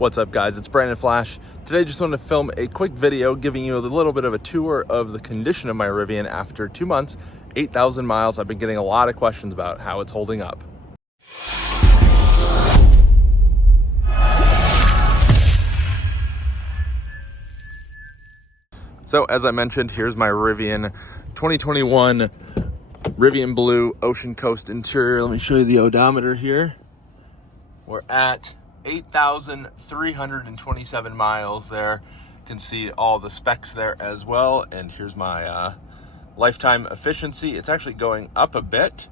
What's up, guys? It's Brandon Flash. Today just wanted to film a quick video giving you a little bit of a tour of the condition of my Rivian after 2 months, 8,000 miles. I've been getting a lot of questions about how it's holding up. So as I mentioned, here's my Rivian 2021 Rivian Blue Ocean Coast interior. Let me show you the odometer here. We're at 8,327 miles there. You can see all the specs there as well. And here's my lifetime efficiency. It's actually going up a bit.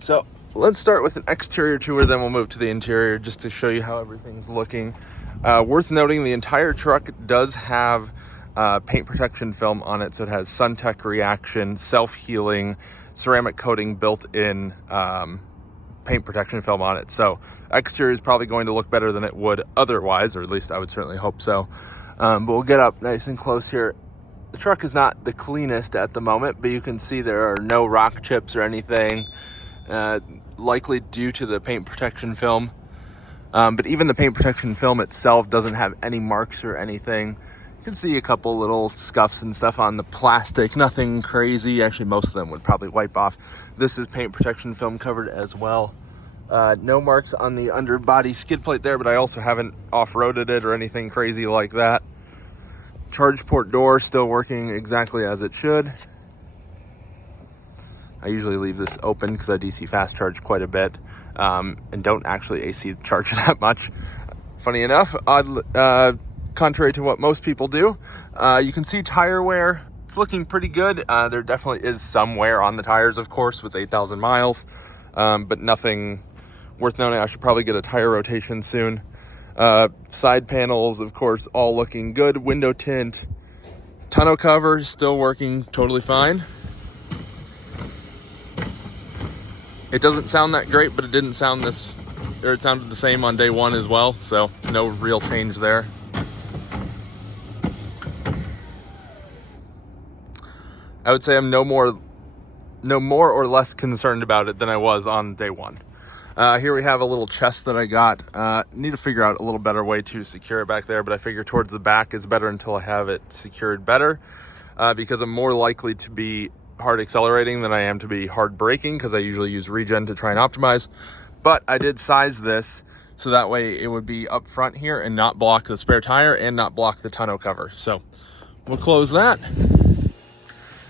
So let's start with an exterior tour, then we'll move to the interior just to show you how everything's looking. Worth noting, the entire truck does have paint protection film on it. So it has SunTech reaction, self-healing, ceramic coating built in, paint protection film on it. So exterior is probably going to look better than it would otherwise, or at least I would certainly hope so. But we'll get up nice and close here. The truck is not the cleanest at the moment, but you can see there are no rock chips or anything, likely due to the paint protection film. But even the paint protection film itself doesn't have any marks or anything. You can see a couple little scuffs and stuff on the plastic, nothing crazy. Actually, most of them would probably wipe off. This is paint protection film covered as well. No marks on the underbody skid plate there, but I also haven't off-roaded it or anything crazy like that. Charge port door still working exactly as it should. I usually leave this open because I DC fast charge quite a bit, and don't actually AC charge that much. Funny enough, contrary to what most people do. You can see tire wear. It's looking pretty good. There definitely is some wear on the tires, of course, with 8,000 miles, but nothing worth noting. I should probably get a tire rotation soon. Side panels, of course, all looking good. Window tint, tonneau cover still working totally fine. It doesn't sound that great, but it didn't sound it sounded the same on day one as well, so no real change there. I would say I'm no more or less concerned about it than I was on day one. Here we have a little chest that I got. Need to figure out a little better way to secure it back there, but I figure towards the back is better until I have it secured better, because I'm more likely to be hard accelerating than I am to be hard braking, because I usually use regen to try and optimize. But I did size this so that way it would be up front here and not block the spare tire and not block the tonneau cover. So we'll close that.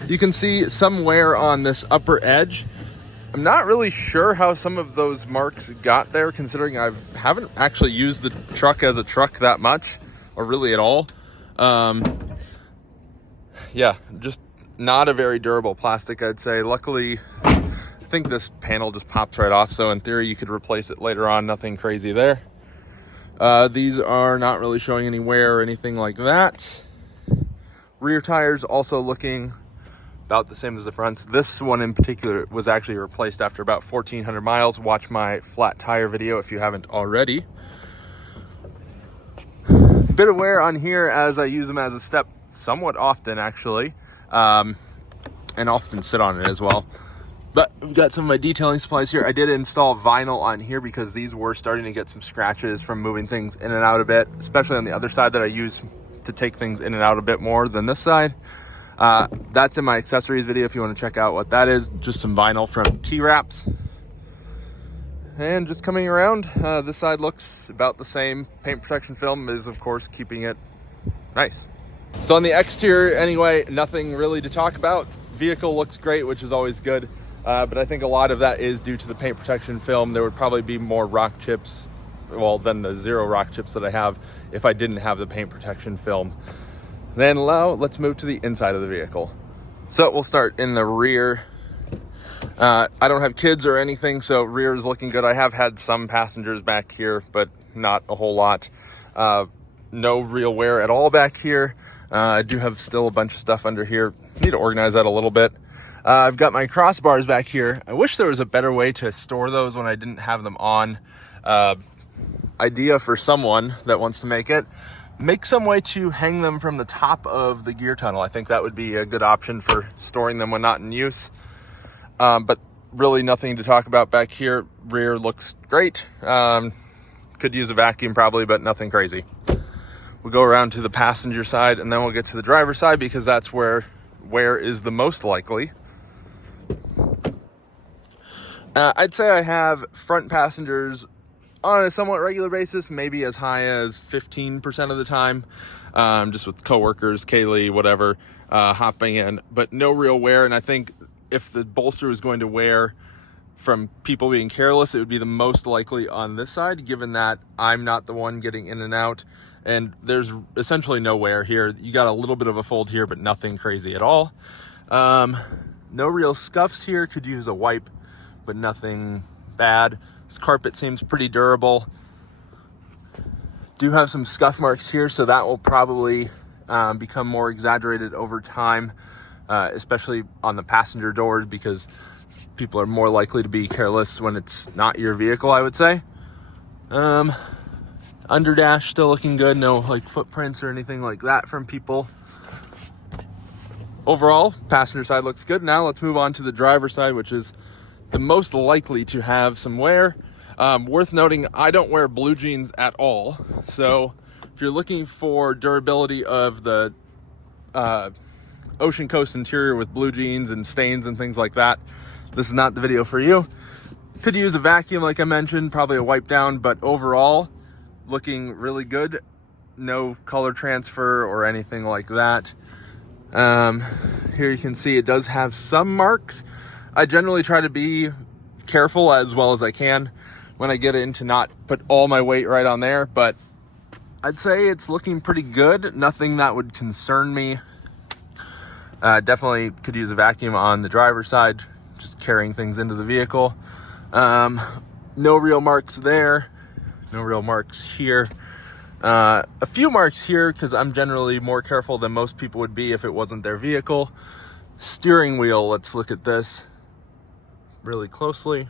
You can see some wear on this upper edge. I'm not really sure how some of those marks got there, considering I haven't actually used the truck as a truck that much, or really at all. Yeah, just not a very durable plastic, I'd say. Luckily, I think this panel just pops right off, so in theory you could replace it later on. Nothing crazy there. These are not really showing any wear or anything like that. Rear tires also looking about the same as the front. This one in particular was actually replaced after about 1,400 miles. Watch my flat tire video if you haven't already. Bit of wear on here as I use them as a step somewhat often, actually, and often sit on it as well. But we've got some of my detailing supplies here. I did install vinyl on here because these were starting to get some scratches from moving things in and out a bit, especially on the other side that I use to take things in and out a bit more than this side. That's in my accessories video if you want to check out what that is. Just some vinyl from T-Wraps. And just coming around, this side looks about the same. Paint protection film is, of course, keeping it nice. So on the exterior, anyway, nothing really to talk about. Vehicle looks great, which is always good. But I think a lot of that is due to the paint protection film. There would probably be more rock chips, well, than the 0 rock chips that I have if I didn't have the paint protection film. Then let's move to the inside of the vehicle. So we'll start in the rear. I don't have kids or anything, so rear is looking good. I have had some passengers back here, but not a whole lot. No real wear at all back here. I do have still a bunch of stuff under here. Need to organize that a little bit. I've got my crossbars back here. I wish there was a better way to store those when I didn't have them on. Idea for someone that wants to make it. Make some way to hang them from the top of the gear tunnel. I think that would be a good option for storing them when not in use. But really nothing to talk about back here. Rear looks great. Could use a vacuum probably, but nothing crazy. We'll go around to the passenger side and then we'll get to the driver's side because that's where wear is the most likely. I'd say I have front passengers on a somewhat regular basis, maybe as high as 15% of the time, just with coworkers, Kaylee, whatever, hopping in, but no real wear. And I think if the bolster was going to wear from people being careless, it would be the most likely on this side, given that I'm not the one getting in and out. And there's essentially no wear here. You got a little bit of a fold here, but nothing crazy at all. No real scuffs here. Could use a wipe, but nothing bad. This carpet seems pretty durable. Do have some scuff marks here, so that will probably become more exaggerated over time, especially on the passenger doors, because people are more likely to be careless when it's not your vehicle, I would say. Under dash still looking good. No like footprints or anything like that from people. Overall, passenger side looks good. Now let's move on to the driver's side, which is the most likely to have some wear. Worth noting, I don't wear blue jeans at all. So if you're looking for durability of the ocean coast interior with blue jeans and stains and things like that, this is not the video for you. Could use a vacuum, like I mentioned, probably a wipe down, but overall, looking really good. No color transfer or anything like that. Here you can see it does have some marks. I generally try to be careful as well as I can when I get in to not put all my weight right on there, but I'd say it's looking pretty good. Nothing that would concern me. Definitely could use a vacuum on the driver's side, just carrying things into the vehicle. No real marks there. No real marks here. A few marks here because I'm generally more careful than most people would be if it wasn't their vehicle. Steering wheel, let's look at this really closely.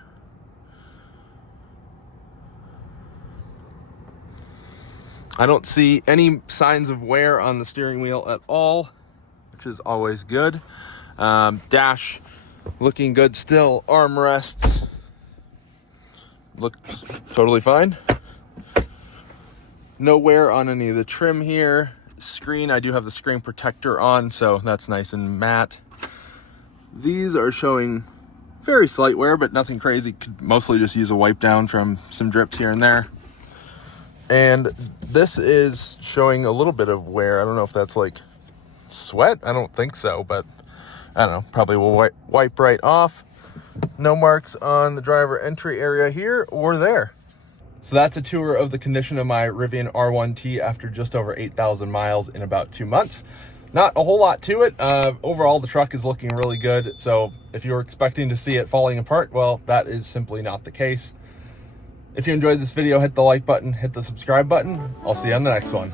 I don't see any signs of wear on the steering wheel at all, which is always good. Dash looking good still. Armrests look totally fine. No wear on any of the trim here. Screen, I do have the screen protector on, so that's nice and matte. These are showing very slight wear, but nothing crazy. Could mostly just use a wipe down from some drips here and there. And this is showing a little bit of wear. I don't know if that's like sweat. I don't think so, but I don't know. Probably will wipe right off. No marks on the driver entry area here or there. So that's a tour of the condition of my Rivian R1T after just over 8,000 miles in about 2 months. Not a whole lot to it. Overall, the truck is looking really good. So if you're expecting to see it falling apart, well, that is simply not the case. If you enjoyed this video, hit the like button, hit the subscribe button. I'll see you on the next one.